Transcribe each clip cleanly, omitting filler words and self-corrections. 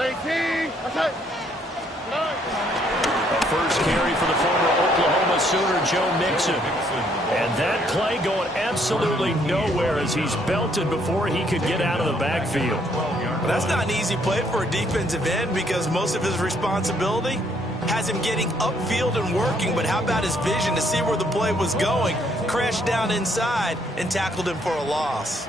A first carry for the former Oklahoma Sooner, Joe Mixon. And that play going absolutely nowhere as he's belted before he could get out of the backfield. Well, that's not an easy play for a defensive end because most of his responsibility has him getting upfield and working, but how about his vision to see where the play was going? Crashed down inside and tackled him for a loss.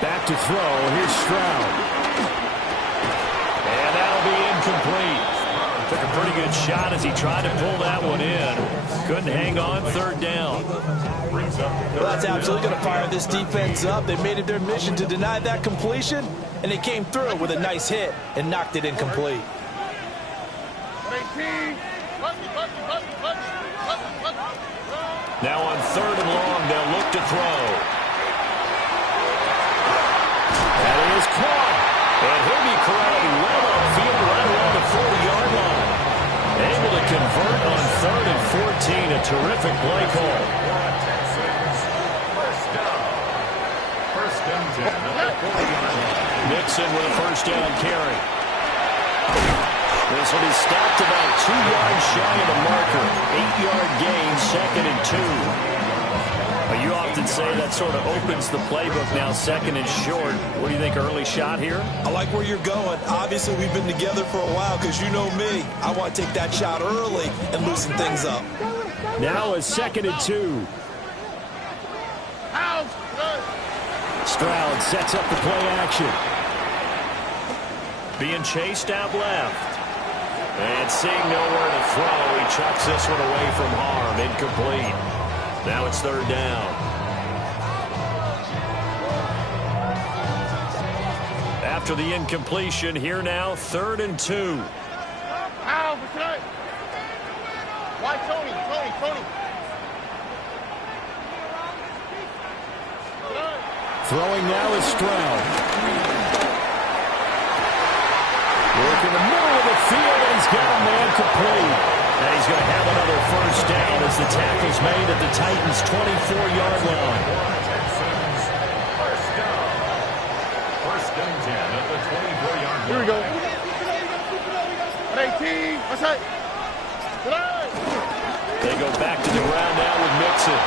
Back to throw. Here's Stroud. And that'll be incomplete. Took a pretty good shot as he tried to pull that one in. Couldn't hang on. Third down. Well, that's absolutely going to fire this defense up. They made it their mission to deny that completion, and they came through with a nice hit and knocked it incomplete. Now on third and long, they'll look to throw. That is caught. And he'll be corralled well upfield right around the 40-yard line. Able to convert on third and 14. A terrific play call. Mixon with a first down carry. This will be stopped about 2 yards shy of the marker. 8-yard gain, second and 2. You often say that sort of opens the playbook now, second and short. What do you think, early shot here? I like where you're going. Obviously, we've been together for a while because you know me. I want to take that shot early and loosen things up. Now a second and 2. Stroud sets up the play action. Being chased out left. And seeing nowhere to throw, he chucks this one away from harm. Incomplete. Now it's third down. After the incompletion, here now, third and 2. Throwing now is Stroud. Work in the middle of the field, and he's got a man complete. And he's going to have another first down as the tackle's made at the Titans' 24-yard line. First and 10 at the 24-yard line. Here we go. 18. They go back to the ground now with Mixon.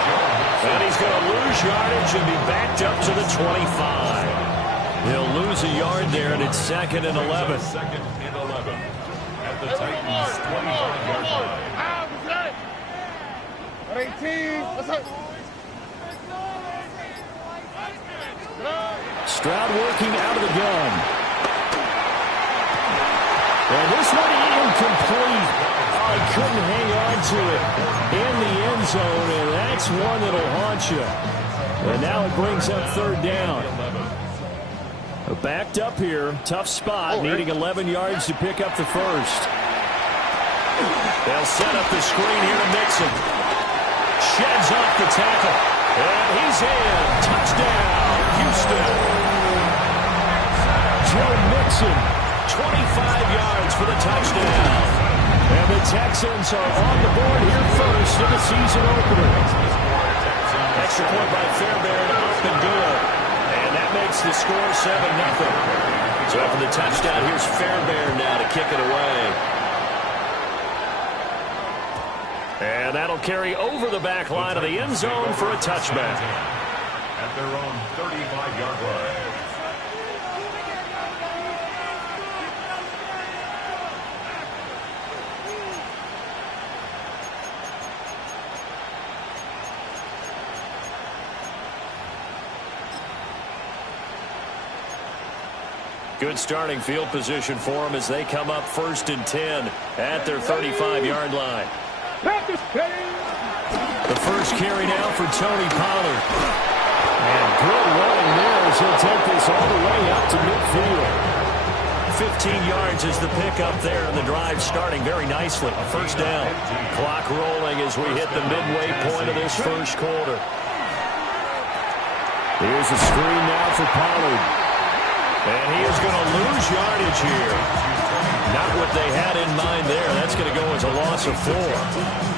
And he's going to lose yardage and be backed up to the 25. He'll lose a yard there, and it's second and 11. Second and 11 at the Titans' 25-yard line. 18. Stroud working out of the gun. And this one incomplete. Oh, he couldn't hang on to it in the end zone, and that's one that'll haunt you. And now it brings up third down. Backed up here, tough spot, needing 11 yards to pick up the first. They'll set up the screen here to Mixon. Sheds off the tackle. And he's in. Touchdown, Houston. Joe Mixon, 25 yards for the touchdown. And the Texans are on the board here first in the season opener. Extra point by Fairbairn, up and good. And that makes the score 7-0. So after the touchdown, here's Fairbairn now to kick it away. And that'll carry over the back line of the end zone for a touchback. At their own 35-yard line. Good starting field position for them as they come up first and 10 at their 35-yard line. The first carry now for Tony Pollard. And good running there as he'll take this all the way up to midfield. 15 yards is the pickup there, and the drive starting very nicely. First down. Clock rolling as we hit the midway point of this first quarter. Here's a screen now for Pollard. And he is going to lose yardage here. Not what they had in mind there. That's going to go as a loss of 4.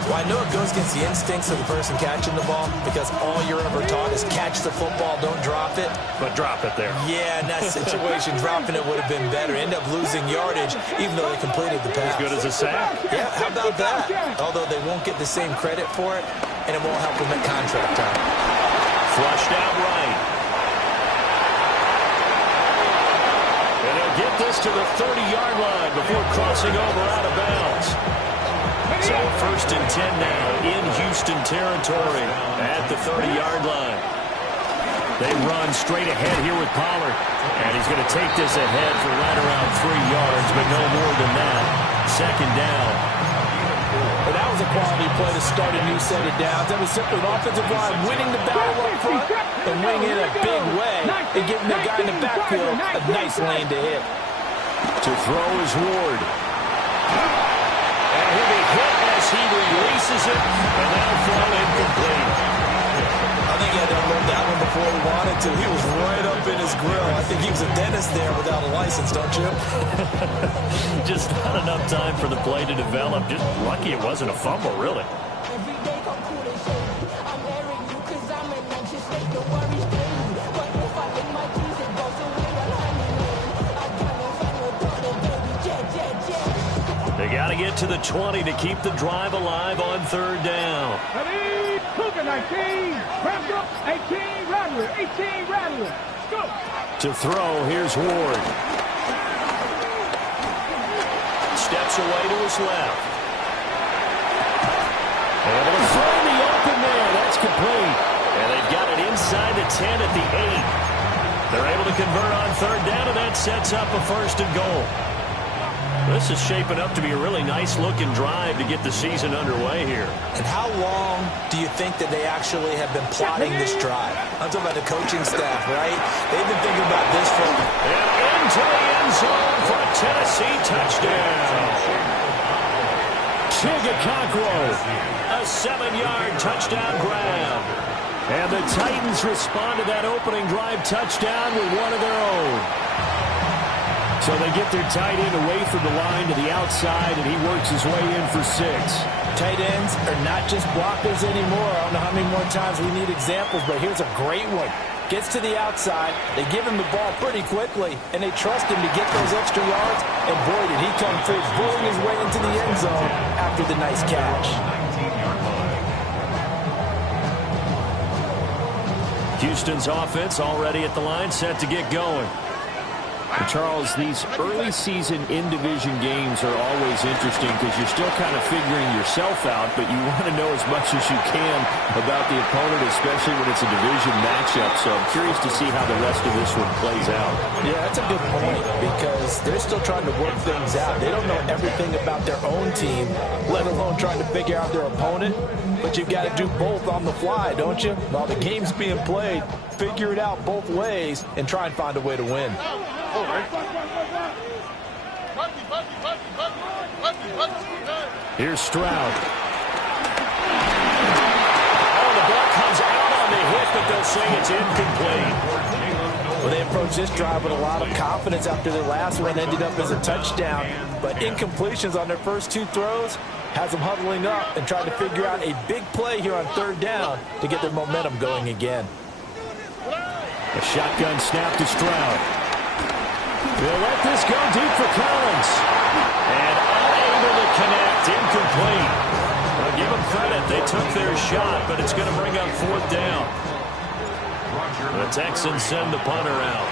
Well, I know it goes against the instincts of the person catching the ball because all you're ever taught is catch the football, don't drop it. But drop it there. Yeah, in that situation, dropping it would have been better. End up losing yardage, even though they completed the pass. As good as a sack. Yeah, how about that? Although they won't get the same credit for it, and it won't help them at contract time. Flushed out right. And they'll get this to the 30-yard line before crossing over out of bounds. So first and 10 now in Houston territory at the 30-yard line. They run straight ahead here with Pollard. And he's going to take this ahead for right around 3 yards, but no more than that. Second down. Well, that was a quality play to start a new set of downs. That was simply an offensive line winning the battle up front and winning in a big way and giving the guy in the backfield a nice lane to hit. To throw is Ward. And he'll be hit as he releases it, and that'll fall incomplete. I think he had to unload that one before he wanted to. He was right up in his grill. I think he was a dentist there without a license, don't you? Just not enough time for the play to develop. Just lucky it wasn't a fumble, really. They got to get to the 20 to keep the drive alive on third down. Cougar 19, Rambo 18, Rattler, 18, Rattler. Go. To throw, here's Ward. Steps away to his left. Able to throw in the open there. That's complete. And they've got it inside the 10 at the 8. They're able to convert on third down, and that sets up a first and goal. This is shaping up to be a really nice-looking drive to get the season underway here. And how long do you think that they actually have been plotting this drive? I'm talking about the coaching staff, right? They've been thinking about this for... And into the end zone for a Tennessee touchdown. Chigakonkwo, a 7-yard touchdown grab. And the Titans respond to that opening drive touchdown with one of their own. So they get their tight end away from the line to the outside, and he works his way in for 6. Tight ends are not just blockers anymore. I don't know how many more times we need examples, but here's a great one. Gets to the outside, they give him the ball pretty quickly, and they trust him to get those extra yards, and boy, did he come through, bulling his way into the end zone after the nice catch. Houston's offense already at the line, set to get going. And Charles, these early season in-division games are always interesting because you're still kind of figuring yourself out, but you want to know as much as you can about the opponent, especially when it's a division matchup. So I'm curious to see how the rest of this one plays out. Yeah, that's a good point because they're still trying to work things out. They don't know everything about their own team, let alone trying to figure out their opponent. But you've got to do both on the fly, don't you? While the game's being played, figure it out both ways and try and find a way to win. Here's Stroud. Oh, the ball comes out on the hit, but they'll say it's incomplete. Well, they approached this drive with a lot of confidence after their last one ended up as a touchdown. But incompletions on their first 2 throws has them huddling up and trying to figure out a big play here on third down to get their momentum going again. A shotgun snap to Stroud. They'll let this go deep for Collins. And unable to connect, incomplete. I'll give them credit. They took their shot, but it's going to bring up fourth down. The Texans send the punter out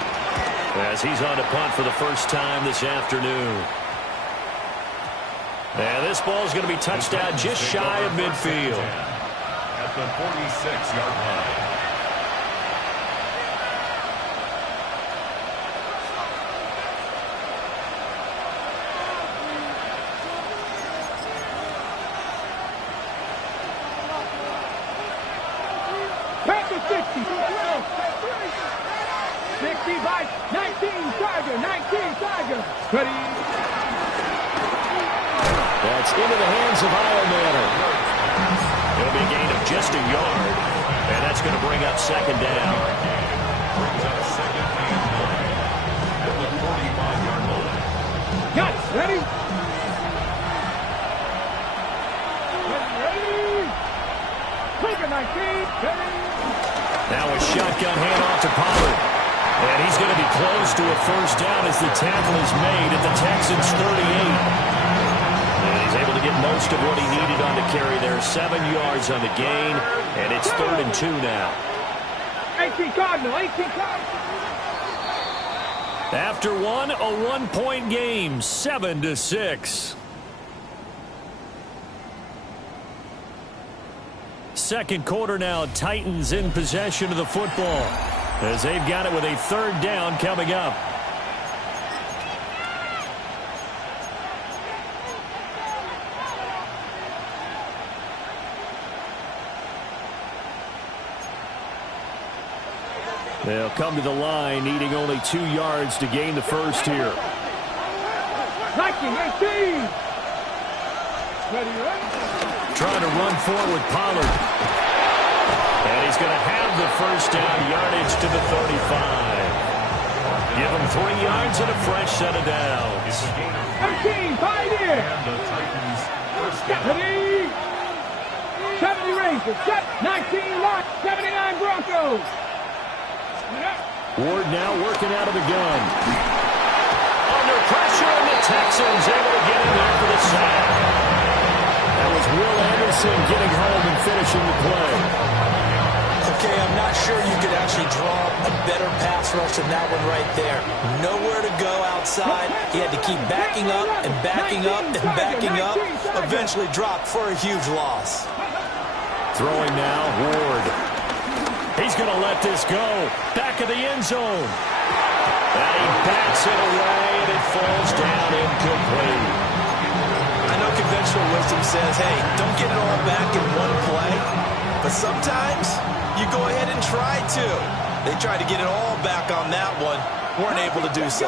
as he's on to punt for the first time this afternoon. And this ball is going to be touched out just shy of midfield. At the 46-yard line. Back to 60. 60 by 19, Tiger, 19, Tiger. Ready. That's into the hands of Iomanner. It'll be a gain of just a yard, and that's going to bring up second down. Brings up second and 9 at the 45-yard line. Got it. Ready? Ready. Take it, 19. Ready. Now a shotgun handoff to Pollard. And he's going to be close to a first down as the tackle is made at the Texans' 38. And he's able to get most of what he needed on the carry there. 7 yards on the gain, and it's 3rd and 2 now. 18 Cardinal, 18 Cardinal. After one, a 1-point game, 7-6. Second quarter now, Titans in possession of the football as they've got it with a 3rd down coming up. They'll come to the line, needing only 2 yards to gain the first here. 19, 18. Ready, ready. Trying to run forward, Pollard. And he's going to have the first down, yardage to the 35. Give him 3 yards and a fresh set of downs. 13, 5 here. And the Titans first down. Ready. 70 Rangers. Set. 19 Lock. 79 Broncos. Ward now working out of the gun. Under pressure, and the Texans able to get in there for the sack. That was Will Anderson getting home and finishing the play. Okay, I'm not sure you could actually draw a better pass rush than that one right there. Nowhere to go outside. He had to keep backing up and backing up and backing up. Eventually dropped for a huge loss. Throwing now, Ward. He's going to let this go. Back of the end zone. And he backs it away, and it falls down incomplete. I know conventional wisdom says, hey, don't get it all back in one play. But sometimes you go ahead and try to. They tried to get it all back on that one. Weren't able to do so.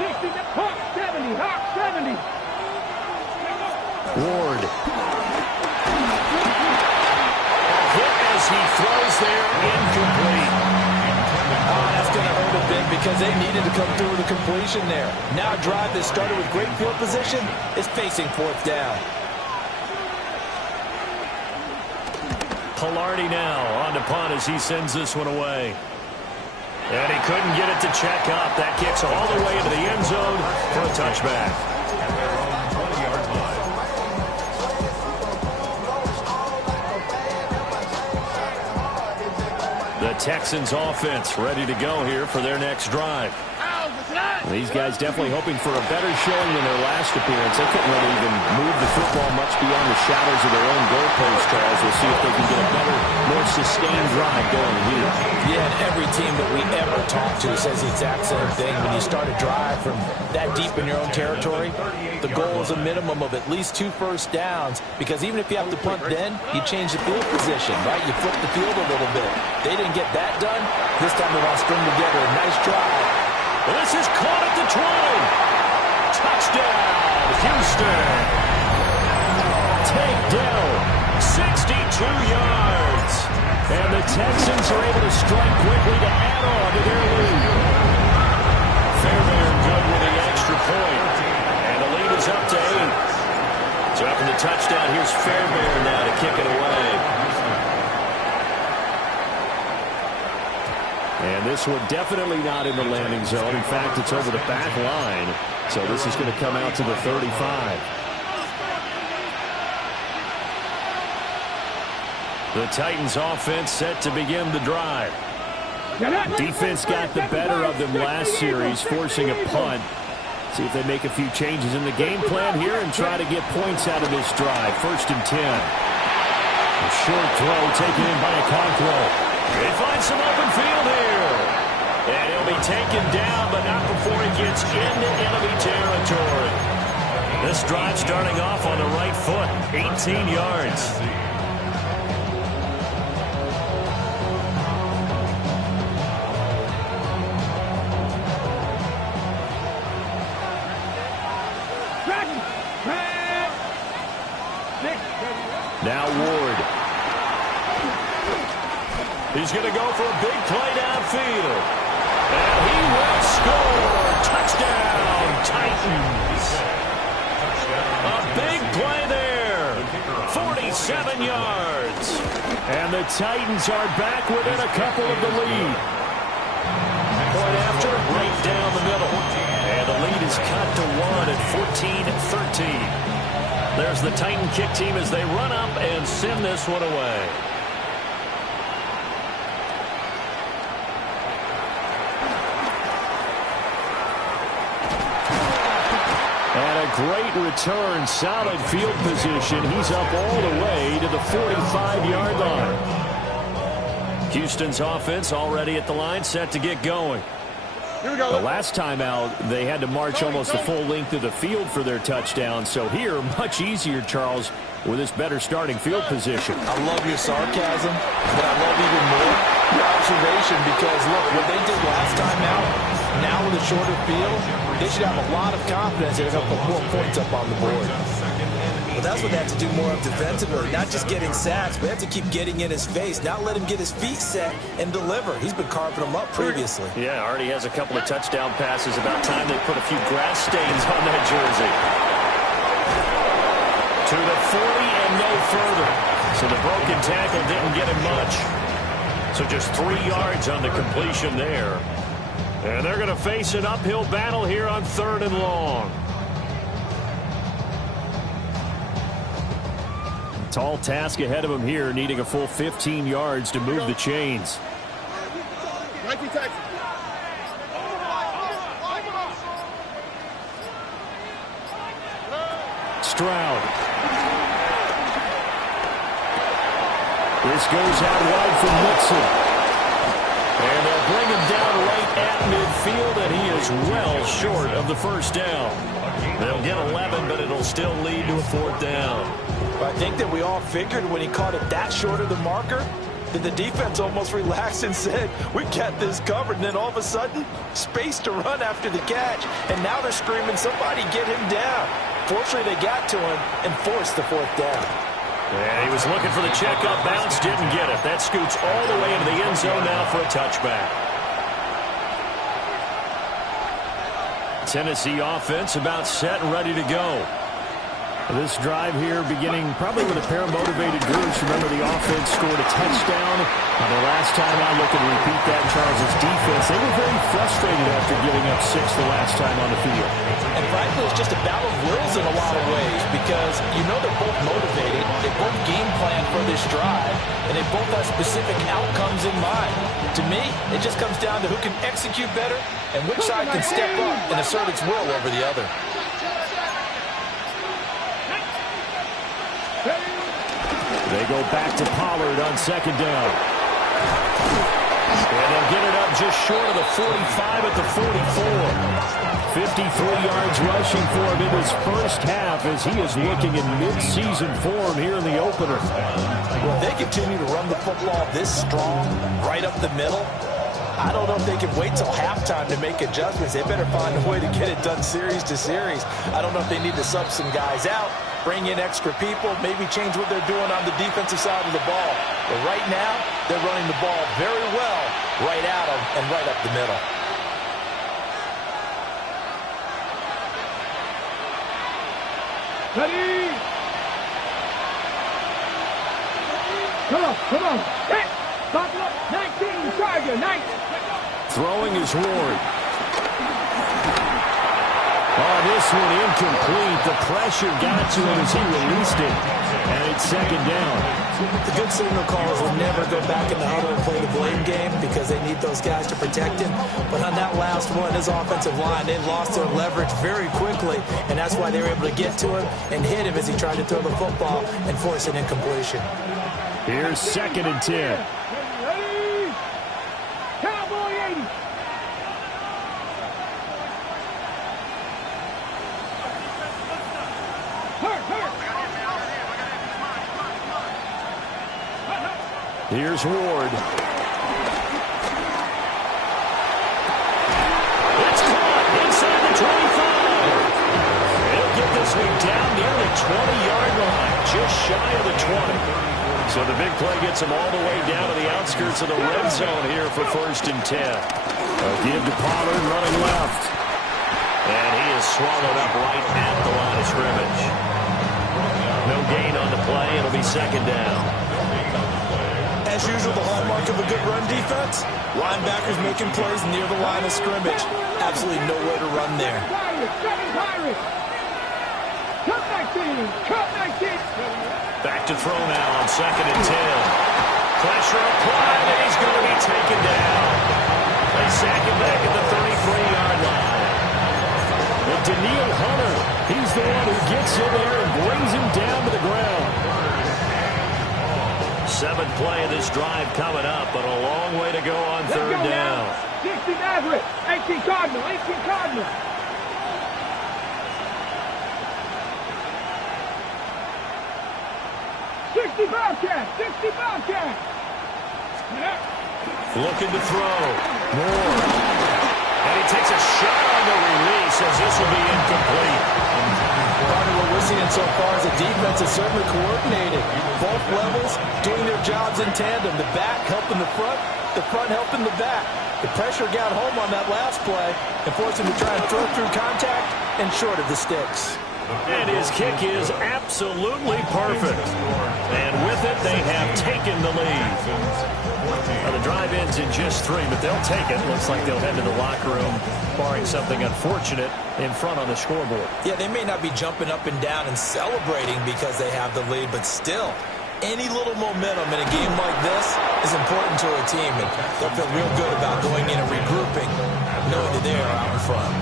60, Hawk 70, Hawk 70. Ward. Hit as he throws there, incomplete. Oh, that's going to hurt a bit because they needed to come through with a completion there. Now a drive that started with great field position is facing 4th down. Pilardi now on to punt as he sends this one away. And he couldn't get it to check up. That kicks all the way into the end zone for a touchback. At their own 20-yard line. The Texans offense ready to go here for their next drive. These guys definitely hoping for a better showing than their last appearance. They couldn't really even move the football much beyond the shadows of their own goalpost, Charles. We'll see if they can get a better, more sustained drive going here. Yeah, and every team that we ever talk to says the exact same thing. When you start a drive from that deep in your own territory, the goal is a minimum of at least 2 first downs, because even if you have to punt then, you change the field position, right? You flip the field a little bit. They didn't get that done. This time they want to string together a nice drive. This is caught at the 20. Touchdown, Houston. Takedown, 62 yards. And the Texans are able to strike quickly to add on to their lead. Fairbairn good with the extra point. And the lead is up to 8. So after the touchdown, here's Fairbairn now to kick it away. And this one definitely not in the landing zone. In fact, it's over the back line. So this is going to come out to the 35. The Titans offense set to begin the drive. Defense got the better of them last series, forcing a punt. See if they make a few changes in the game plan here and try to get points out of this drive. 1st and 10. A short throw taken in by Okonkwo. They find some open field here. And he'll be taken down, but not before he gets into enemy territory. This drive starting off on the right foot, 18 yards. Now Ward. He's going to go for a big play downfield. And he will score. Touchdown, Titans. A big play there. 47 yards. And the Titans are back within a couple of the lead. Point after, right down the middle. And the lead is cut to 1 at 14-13. There's the Titan kick team as they run up and send this one away. And a great return, solid field position. He's up all the way to the 45-yard line. Houston's offense already at the line, set to get going. Here we go. The last time out, they had to march almost the full length of the field for their touchdown. So here, much easier, Charles, with this better starting field position. I love your sarcasm, but I love even more your observation because, look, what they did last time out, now with a shorter field, they should have a lot of confidence they're going to put more points up on the board. But that's what they have to do more of defensively, not just getting sacks, but they have to keep getting in his face, not let him get his feet set and deliver. He's been carving them up previously. Yeah, already has a couple of touchdown passes. About time they put a few grass stains on that jersey. To the 40 and no further. So the broken tackle didn't get him much. So just 3 yards on the completion there. And they're going to face an uphill battle here on 3rd and long. Tall task ahead of him here, needing a full 15 yards to move the chains. Stroud. This goes out wide from Woodson. And they'll bring him down right at midfield, and he is well short of the first down. They'll get 11, but it'll still lead to a 4th down. I think that we all figured when he caught it that short of the marker that the defense almost relaxed and said, we got this covered. And then all of a sudden, space to run after the catch. And now they're screaming, somebody get him down. Fortunately, they got to him and forced the 4th down. And he was looking for the checkup bounce, didn't get it. That scoots all the way into the end zone now for a touchback. Tennessee offense about set and ready to go. This drive here beginning probably with a pair of motivated groups. Remember, the offense scored a touchdown. The last time I look and repeat that, Charles' defense, they were very frustrated after giving up 6 the last time on the field. And frankly, it's just a battle of wills in a lot of ways because you know they're both motivated. They both game plan for this drive, and they both have specific outcomes in mind. To me, it just comes down to who can execute better and which side can step up and assert its will over the other. They go back to Pollard on 2nd down. And they'll get it up just short of the 45 at the 44. 53 yards rushing for him in his first half as he is looking in mid-season form here in the opener. Well, if they continue to run the football this strong, right up the middle, I don't know if they can wait till halftime to make adjustments. They better find a way to get it done series to series. I don't know if they need to sub some guys out, bring in extra people, maybe change what they're doing on the defensive side of the ball. But right now, they're running the ball very well right at them and right up the middle. Ready? Come on. Hey, stop it up. 19, Charger, 19. Throwing is Ward. Oh, this one incomplete. The pressure got to him as he released it. And it's 2nd down. The good signal callers will never go back in the huddle and play the blame game because they need those guys to protect him. But on that last one, his offensive line, they lost their leverage very quickly, and that's why they were able to get to him and hit him as he tried to throw the football and force an incompletion. Here's 2nd and 10. Ready? Cowboy 80. Here's Ward. It's caught inside the 25. They'll get this one down near the 20-yard line, just shy of the 20. So the big play gets them all the way down to the outskirts of the red zone here for 1st and 10. A give to Pollard running left. And he is swallowed up right at the line of scrimmage. No gain on the play. It'll be 2nd down. As usual, the hallmark of a good run defense, linebackers making plays near the line of scrimmage. Absolutely nowhere to run there. Back to throw now on 2nd and 10. Pressure applied, and he's going to be taken down. They sack him back at the 33-yard line. And Daniil Hunter, he's the one who gets in there and brings him down to the ground. 7th play of this drive coming up, but a long way to go on 3rd down. 60 Maverick, 18 Cardinal, 18 Cardinal. Looking to throw. Moore. And he takes a shot on the release as this will be incomplete. What we're seeing so far is the defense is certainly coordinated. Both levels doing their jobs in tandem. The back helping the front helping the back. The pressure got home on that last play and forced him to try and throw through contact and short of the sticks. And his kick is absolutely perfect. And with it, they have taken the lead. Now, the drive ends in just 3, but they'll take it. Looks like they'll head to the locker room, barring something unfortunate in front on the scoreboard. Yeah, they may not be jumping up and down and celebrating because they have the lead, but still, any little momentum in a game like this is important to a team. And they'll feel real good about going in and regrouping, knowing that they are out in front.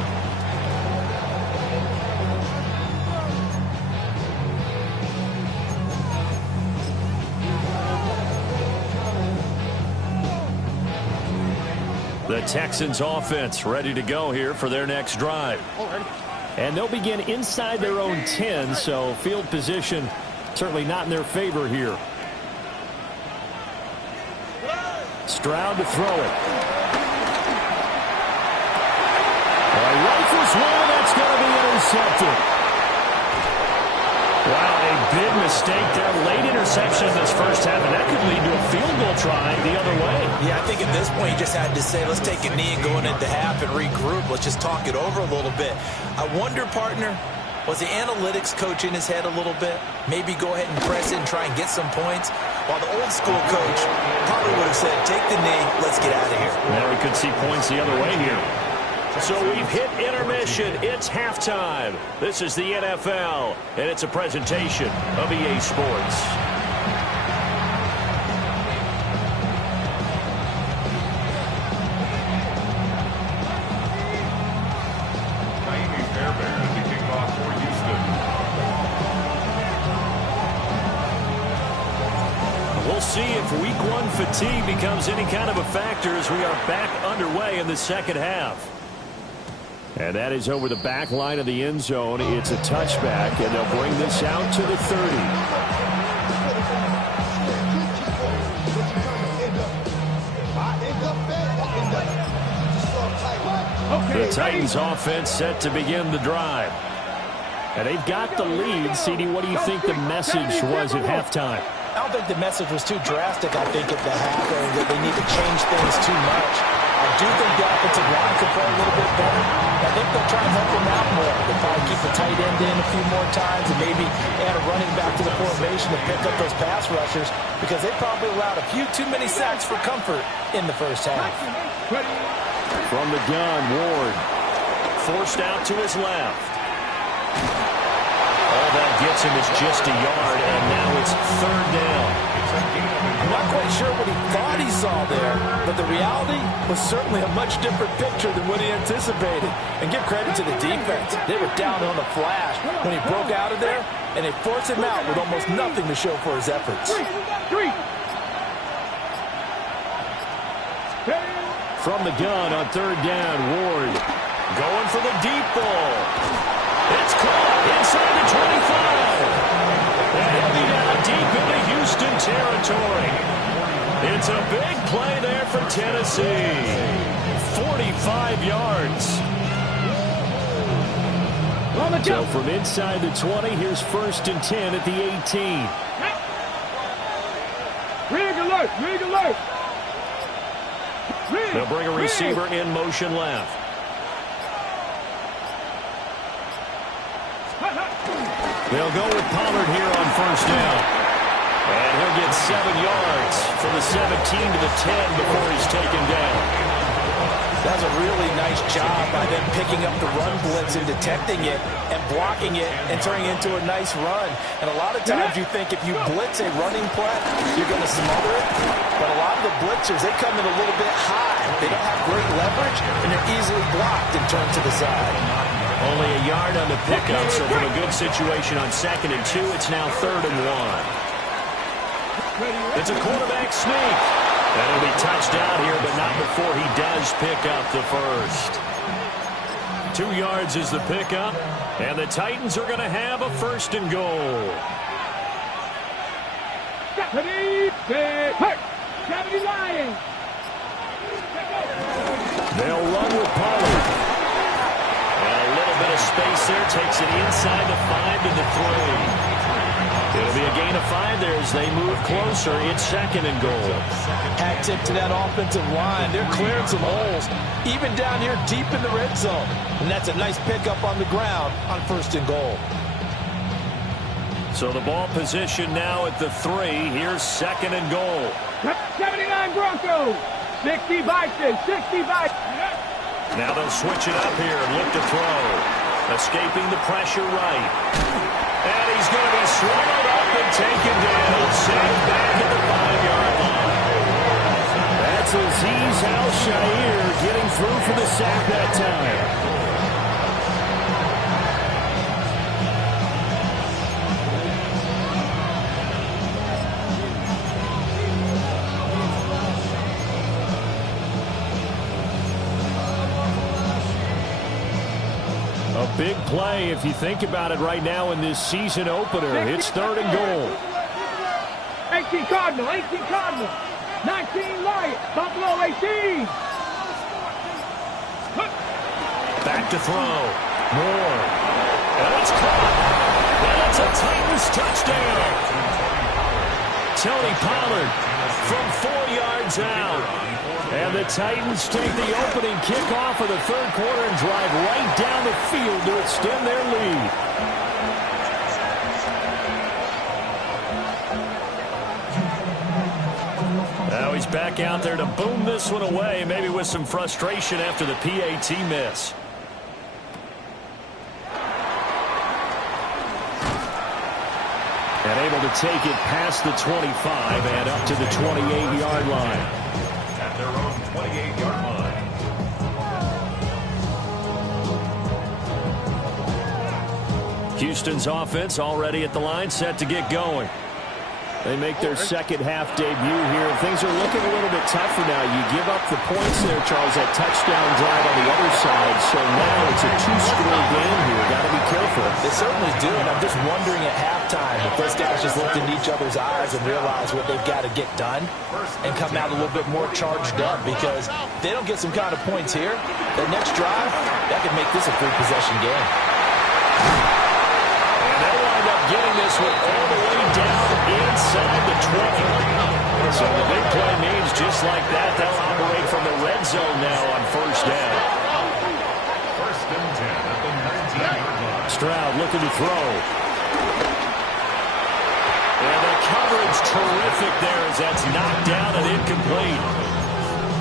The Texans offense ready to go here for their next drive. And they'll begin inside their own 10, so field position certainly not in their favor here. Stroud to throw it. Rifles one, that's going to be intercepted. Wow, a big mistake there. Late interception in this first half, and that could lead to a field goal try the other way. Yeah, I think at this point you just had to say, let's take a knee and go into half and regroup. Let's just talk it over a little bit. I wonder, partner, was the analytics coach in his head a little bit? Maybe go ahead and press it and try and get some points? While the old school coach probably would have said, take the knee, let's get out of here. Now we could see points the other way here. So we've hit intermission. It's halftime. This is the NFL, and it's a presentation of EA Sports. We'll see if week 1 fatigue becomes any kind of a factor as we are back underway in the second half. And that is over the back line of the end zone. It's a touchback, and they'll bring this out to the 30. The Titans offense set to begin the drive. And they've got the lead. CD, what do you think the message was at halftime? I don't think the message was too drastic, I think, at the half, or that they need to change things too much. I do think the offensive line could play a little bit better. I think they'll try and help them out more. They'll probably keep the tight end in a few more times and maybe add a running back to the formation to pick up those pass rushers because they probably allowed a few too many sacks for comfort in the first half. From the gun, Ward forced out to his left. All that gets him is just a yard, and now it's 3rd down. I'm not quite sure what he thought he saw there, but the reality was certainly a much different picture than what he anticipated. And give credit to the defense. They were down on the flash when he broke out of there, and they forced him out with almost nothing to show for his efforts. From the gun on 3rd down, Ward going for the deep ball. It's caught inside the 25. And he'll be down deep into Houston territory. It's a big play there for Tennessee. 45 yards. So from inside the 20, here's 1st and 10 at the 18. alert! Rig alert! They'll bring a receiver in motion left. They'll go with Pollard here on first down. And he'll get 7 yards from the 17 to the 10 before he's taken down. That's a really nice job by them picking up the run blitz and detecting it and blocking it and turning it into a nice run. And a lot of times you think if you blitz a running play, you're going to smother it. But a lot of the blitzers, they come in a little bit high. They don't have great leverage, and they're easily blocked and turned to the side. Only a yard on the pickup, so from a good situation on 2nd and 2, it's now 3rd and 1. It's a quarterback sneak. That'll be touched out here, but not before he does pick up the first. 2 yards is the pickup, and the Titans are going to have a 1st and goal. 70 Lions. They'll run with Pollard. And a little bit of space there, takes it inside the 5 to the 3. It'll be a gain of 5 there as they move closer. It's 2nd and goal. Hat tip to that offensive line. They're clearing some holes, even down here deep in the red zone. And that's a nice pickup on the ground on 1st and goal. So the ball position now at the 3. Here's 2nd and goal. 79 Broncos. 60 Vikings. 60 Vikings. Now they'll switch it up here and look to throw. Escaping the pressure right. And he's going to be swallowed up and taken down. Sacked back at the 5-yard line. That's Azeez Al-Shaair getting through for the sack that time. A big play if you think about it right now in this season opener. It's 3rd and goal. 18 Cardinal, 18 Cardinal. 19 Lions, Buffalo 18. Back to throw. Moore. And it's caught. And it's a Titans touchdown. Tony Pollard from 4 yards out. And the Titans take the opening kickoff of the 3rd quarter and drive right down the field to extend their lead. Now he's back out there to boom this one away, maybe with some frustration after the PAT miss. And able to take it past the 25 and up to the 28-yard line. At their own 28-yard line. Houston's offense already at the line, set to get going. They make their second half debut here. Things are looking a little bit tougher now. You give up the points there, Charles, that touchdown drive on the other side. So now it's a 2-score game here. Got to be careful. They certainly do, and I'm just wondering at halftime if those guys just looked into each other's eyes and realize what they've got to get done and come out a little bit more charged up, because if they don't get some kind of points here, the next drive, that could make this a 3-possession game. Getting this one all the way down inside the 20. So the big play means just like that, they'll operate from the red zone now on 1st down. 1st and 10 at the 19-yard line. Stroud looking to throw. And the coverage terrific there as that's knocked down and incomplete.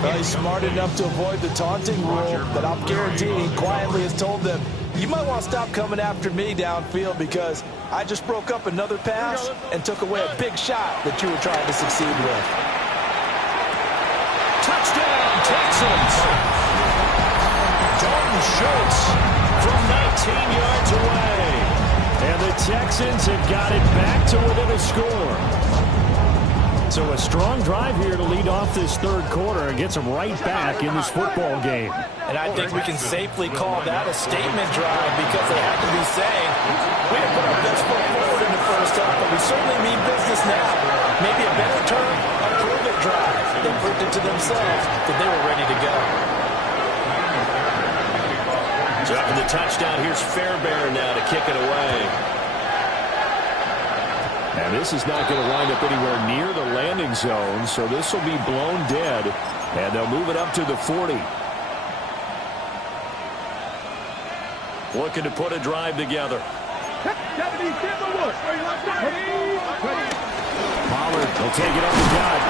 Well, he's smart enough to avoid the taunting rule that I'm guaranteeing quietly has told them, you might want to stop coming after me downfield because I just broke up another pass and took away a big shot that you were trying to succeed with. Touchdown, Texans! Dalton Schultz from 19 yards away. And the Texans have got it back to within a score. So a strong drive here to lead off this 3rd quarter and gets them right back in this football game. And I think we can safely call that a statement drive, because they have to be saying, we didn't put our best foot forward in the 1st half, but we certainly mean business now. Maybe a better term, a prove-it drive. They proved it to themselves that they were ready to go. So after the touchdown, here's Fairbairn now to kick it away. And this is not going to wind up anywhere near the landing zone, so this will be blown dead, and they'll move it up to the 40. Looking to put a drive together. Pollard will take it up the gut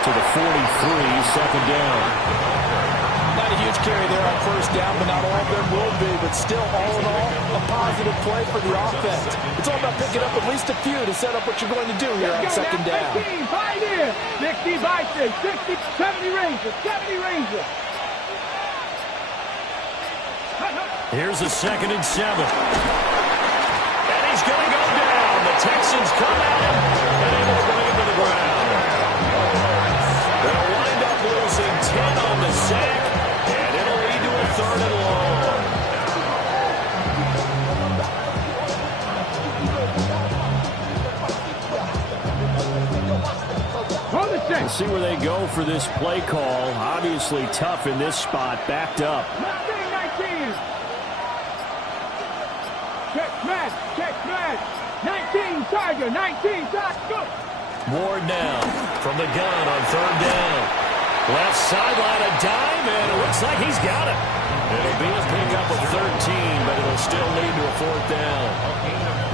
to the 43, second down. Not a huge carry there on first down, but not all of them will be. But still, all in all, a positive play for the offense. It's all about picking up at least a few to set up what you're going to do here on second down. 60 by 6, 60, 70 Rangers, 70 Rangers. Here's a 2nd and 7. And he's going to go down. The Texans come at him and able to bring him to the ground. They'll wind up losing 10 on the sack, and it'll lead to a 3rd and long. We'll see where they go for this play call. Obviously tough in this spot, backed up. Check smash. 19 Tiger, 19 Tiger, go. Ward now from the gun on 3rd down. Left sideline, a dime, and it looks like he's got it. It'll be a pickup of 13, but it'll still lead to a 4th down.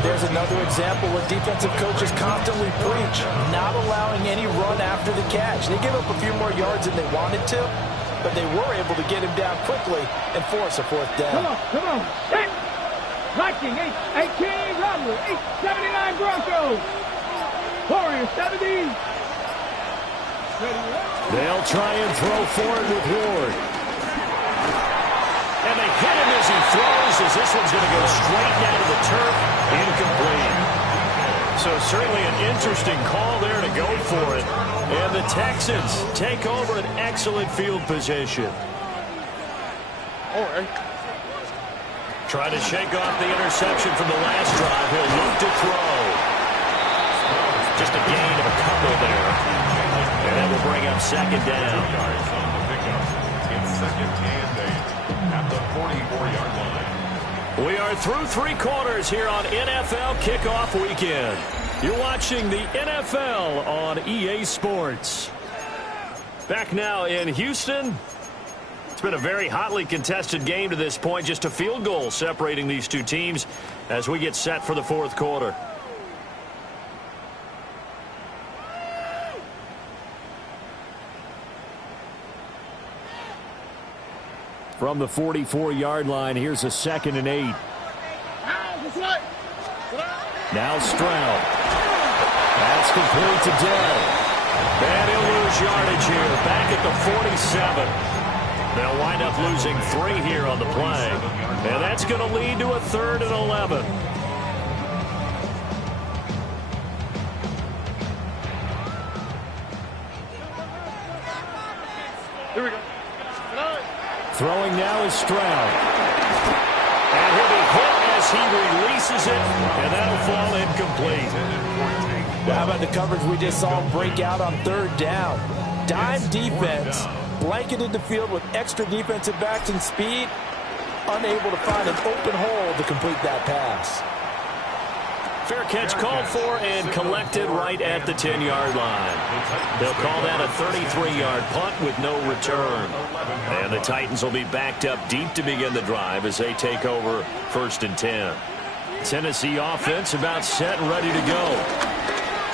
There's another example where defensive coaches constantly preach, not allowing any run after the catch. They give up a few more yards than they wanted to, but they were able to get him down quickly and force a 4th down. Come on. Hey. Viking, 18 Rumble, 79 Broncos. Warriors, 70. They'll try and throw forward with Ward. And they hit him as he throws, as this one's going to go straight down to the turf. Incomplete. So certainly an interesting call there to go for it. And the Texans take over an excellent field position. Trying to shake off the interception from the last drive. He'll look to throw. Just a gain of a couple there. And that will bring up 2nd down. It's 2nd and 8 at the 44-yard line. We are through 3 quarters here on NFL Kickoff Weekend. You're watching the NFL on EA Sports. Back now in Houston. It's been a very hotly contested game to this point. Just a field goal separating these two teams as we get set for the 4th quarter. From the 44-yard line, here's a 2nd and 8. Now Stroud. That's complete to Dell. And he'll lose yardage here. Back at the 47. They'll wind up losing 3 here on the play. And that's going to lead to a 3rd and 11. Here we go. Throwing now is Stroud. And he'll be hit as he releases it, and that'll fall incomplete. Well, how about the coverage we just saw break out on 3rd down? Dime defense, blanketed the field with extra defensive backs and speed, unable to find an open hole to complete that pass. Fair catch called for and collected right at the 10-yard line. They'll call that a 33-yard punt with no return. And the Titans will be backed up deep to begin the drive as they take over 1st and 10. Tennessee offense about set and ready to go.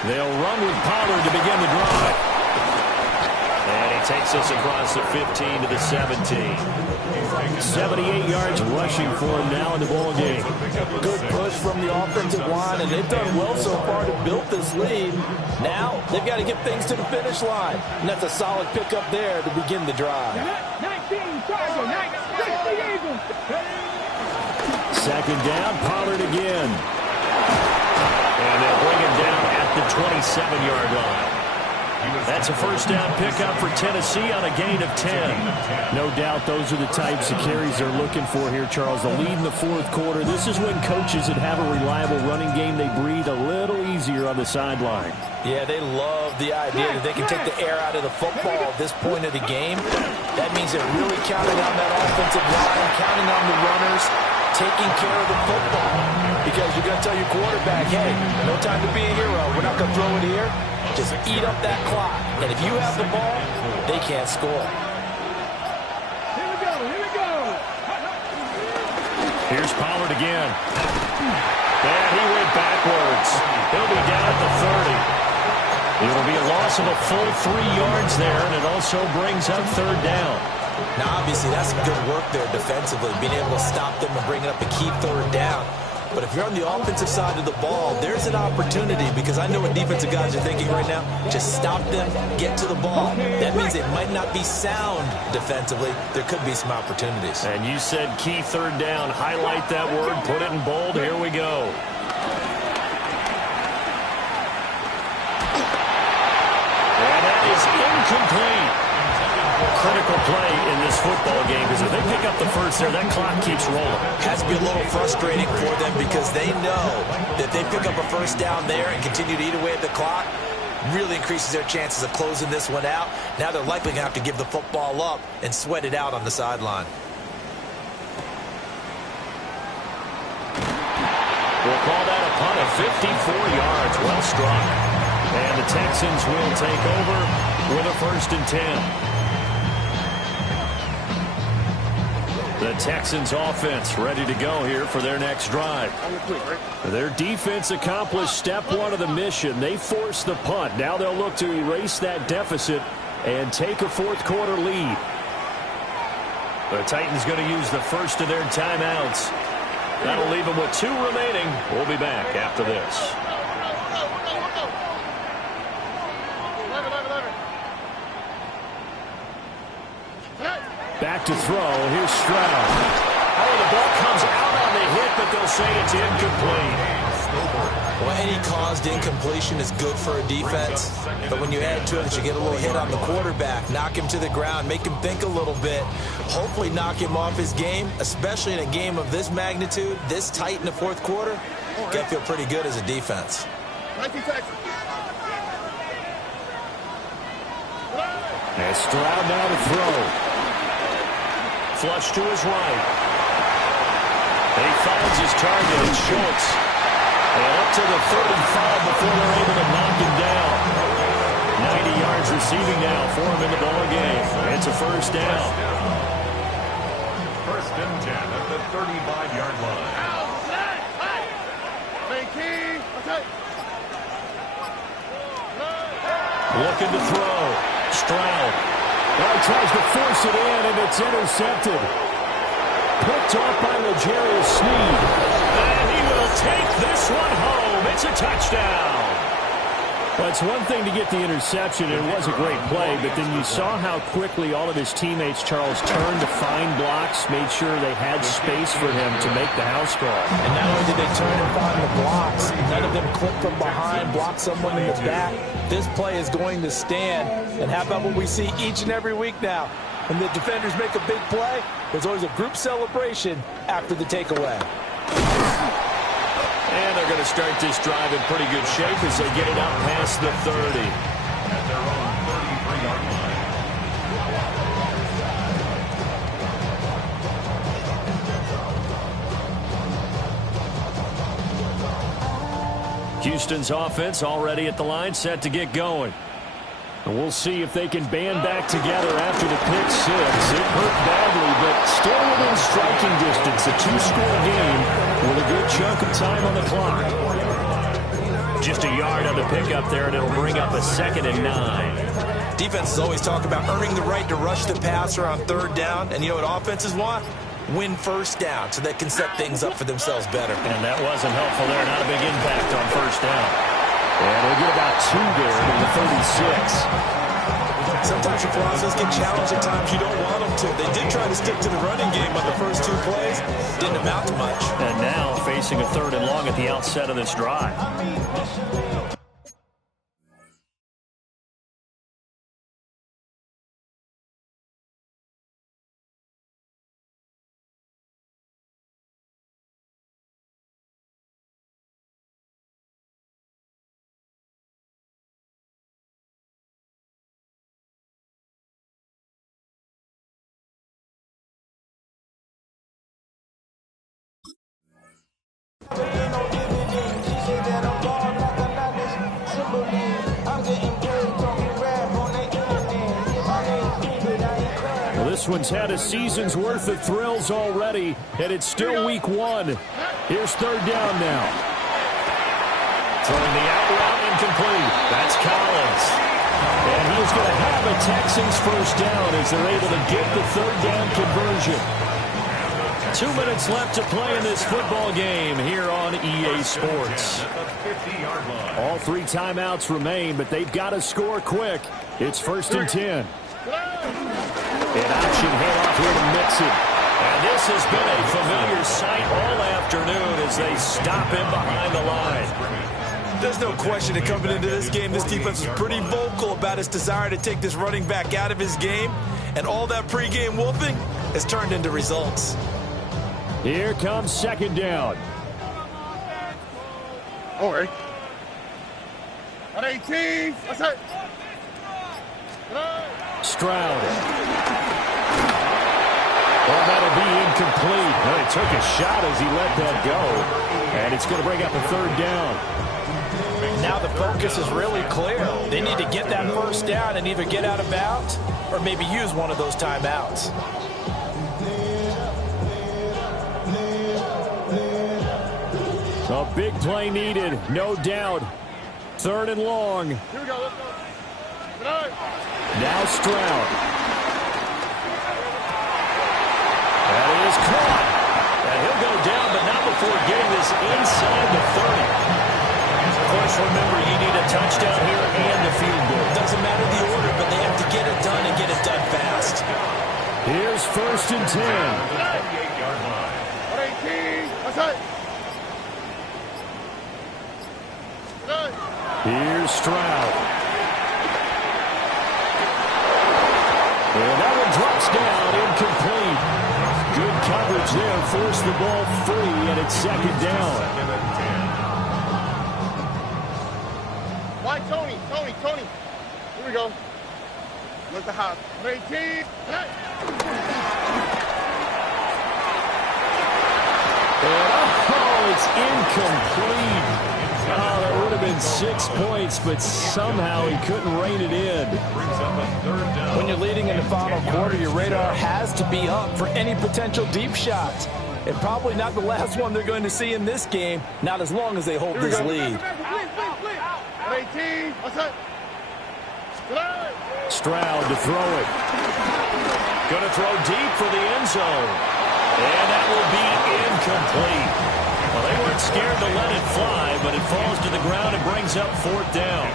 They'll run with Pollard to begin the drive. And he takes us across the 15 to the 17. 78 yards rushing for him now in the ball game. Good push from the offensive line, and they've done well so far to build this lead. Now they've got to get things to the finish line, and that's a solid pickup there to begin the drive. 19 Tiger, 60 Eagles. 2nd down, Pollard again. And they'll bring him down at the 27-yard line. That's a 1st down pickup for Tennessee on a gain of 10. No doubt those are the types of carries they're looking for here, Charles. The lead in the 4th quarter. This is when coaches that have a reliable running game, they breathe a little easier on the sideline. Yeah, they love the idea that they can take the air out of the football at this point of the game. That means they're really counting on that offensive line, counting on the runners taking care of the football. Because you're going to tell your quarterback, hey, no time to be a hero. We're not going to throw it here. Just eat up that clock. And if you have the ball, they can't score. Here we go, here we go. Here's Pollard again. And he went backwards. He'll be down at the 30. It'll be a loss of a full 3 yards there, and it also brings up third down. Now, obviously, that's some good work there defensively, being able to stop them and bring up a key third down. But if you're on the offensive side of the ball, there's an opportunity, because I know what defensive guys are thinking right now. Just stop them, get to the ball. That means it might not be sound defensively. There could be some opportunities. And you said key third down. Highlight that word, put it in bold. Here we go. And that is incomplete. Critical play in this football game, because if they pick up the first there, that clock keeps rolling. Has to be a little frustrating for them, because they know that they pick up a first down there and continue to eat away at the clock, really increases their chances of closing this one out. Now they're likely going to have to give the football up and sweat it out on the sideline. We'll call that a punt of 54 yards. Well struck. And the Texans will take over with a 1st and 10. The Texans offense ready to go here for their next drive. Their defense accomplished step 1 of the mission. They forced the punt. Now they'll look to erase that deficit and take a 4th quarter lead. The Titans going to use the first of their timeouts. That'll leave them with 2 remaining. We'll be back after this. Back to throw. Here's Stroud. Oh, the ball comes out on the hit, but they'll say it's incomplete. Well, any caused incompletion is good for a defense, but when you add to it that you get a little hit on the quarterback, knock him to the ground, make him think a little bit, hopefully knock him off his game, especially in a game of this magnitude, this tight in the 4th quarter, you got to feel pretty good as a defense. And Stroud now to throw. Flush to his right. He finds his target. It's Schultz. And up to the 35 before they're able to knock him down. 90 yards receiving now for him in the ball game. It's a 1st down. 1st and 10 at the 35-yard line. Looking to throw. Stroud. Now he tries to force it in, and it's intercepted. Picked off by L'Jarius Sneed. And he will take this one home. It's a touchdown. Well, it's one thing to get the interception. It was a great play, but then you saw how quickly all of his teammates, Charles, turned to find blocks, made sure they had space for him to make the house call. And not only did they turn and find the blocks, none of them clipped from behind, blocked someone in the back. This play is going to stand. And how about what we see each and every week now? When the defenders make a big play, there's always a group celebration after the takeaway. And they're going to start this drive in pretty good shape as they get it up past the 30. At their own 33-yard line. Houston's offense already at the line, set to get going. And we'll see if they can band back together after the pick 6. It hurt badly, but still within striking distance. A 2-score game with a good chunk of time on the clock. Just a yard on the pickup there, and it'll bring up a 2nd and 9. Defenses always talk about earning the right to rush the passer on 3rd down. And you know what offenses want? Win 1st down so they can set things up for themselves better. And that wasn't helpful there. Not a big impact on 1st down. And they'll get about 2 there in the 36. Sometimes your process get challenged at times you don't want them to. They did try to stick to the running game on the first 2 plays. Didn't amount to much. And now facing a 3rd and long at the outset of this drive. This one's had a season's worth of thrills already, and it's still week 1. Here's third down now. Throwing the out route incomplete. That's Collins. And he is going to have a Texans first down as they're able to get the third down conversion. 2 minutes left to play in this football game here on EA Sports. All 3 timeouts remain, but they've got to score quick. It's 1st and 10. An option handoff here to Mixon. And this has been a familiar sight all afternoon as they stop him behind the line. There's no question that coming into this game, this defense was pretty vocal about its desire to take this running back out of his game. And all that pregame whooping has turned into results. Here comes 2nd down. All right. At 18. What's that? Stroud. Well, that'll be incomplete. Well, he took a shot as he let that go. And it's going to bring up a 3rd down. Now the focus is really clear. They need to get that first down and either get out of bounds or maybe use one of those timeouts. A big play needed, no doubt. 3rd and long. Here we go. Let's go. Now Stroud. That is caught. And he'll go down, but not before getting this inside the 30. Of course, remember, you need a touchdown here and the field goal. Doesn't matter the order, but they have to get it done and get it done fast. Here's 1st and 10. 38-yard line. 18. What's that? Here's Stroud. And that one drops down, incomplete. Good coverage there, forced the ball free, and it's 2nd down. Why, Tony? Here we go. Look the hop. 18. Oh, it's incomplete. Oh, that would have been 6 points, but somehow he couldn't rein it in. When you're leading in the final quarter, your radar has to be up for any potential deep shots. And probably not the last one they're going to see in this game, not as long as they hold this lead. 18. What's that? Stroud to throw it. Going to throw deep for the end zone. And that will be incomplete. Well, they weren't scared to let it fly, but it falls to the ground and brings up 4th down.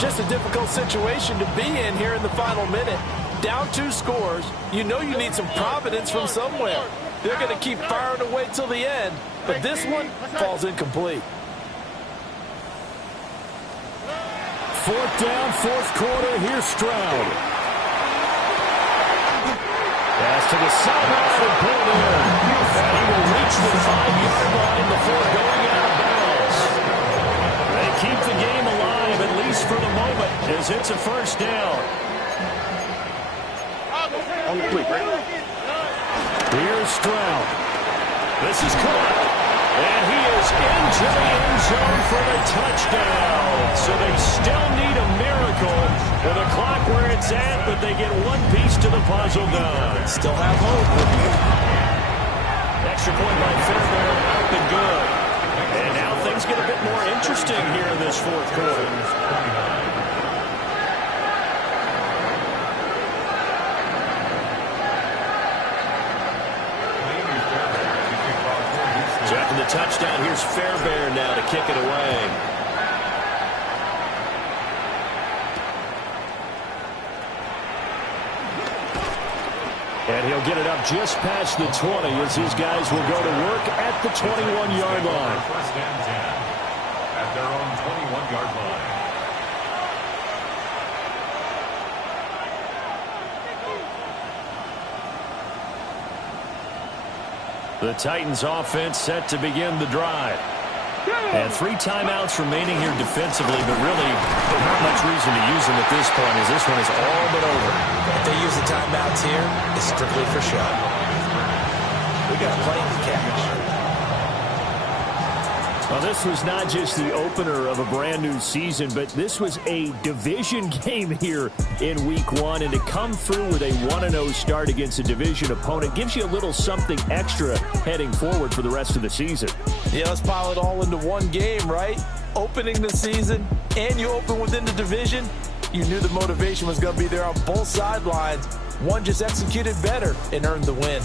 Just a difficult situation to be in here in the final minute. Down 2 scores. You know you need some providence from somewhere. They're going to keep firing away till the end, but this one falls incomplete. 4th down, 4th quarter. Here's Stroud. Pass to the sideline and pulled in. And he will reach the 5-yard line before going out of bounds. They keep the game alive, at least for the moment, as it's a 1st down. Here's Stroud. This is caught. And he is into the end zone for the touchdown. So they still need a miracle with the clock where it's at, but they get one piece to the puzzle done. Still have hope. Extra point by Fairbairn, up and good. And now things get a bit more interesting here in this 4th quarter. After the touchdown, here's Fairbairn now to kick it away. And he'll get it up just past the 20 as his guys will go to work at the 21-yard line. 1st and 10 at their own 21-yard line. The Titans offense set to begin the drive. And 3 timeouts remaining here defensively, but really not much reason to use them at this point as this one is all but over. If they use the timeouts here, it's strictly for show. We got plenty to catch. Well, this was not just the opener of a brand new season, but this was a division game here in week 1. And to come through with a 1-0 start against a division opponent gives you a little something extra heading forward for the rest of the season. Yeah, let's pile it all into one game, right? Opening the season, and you open within the division. You knew the motivation was going to be there on both sidelines. One just executed better and earned the win.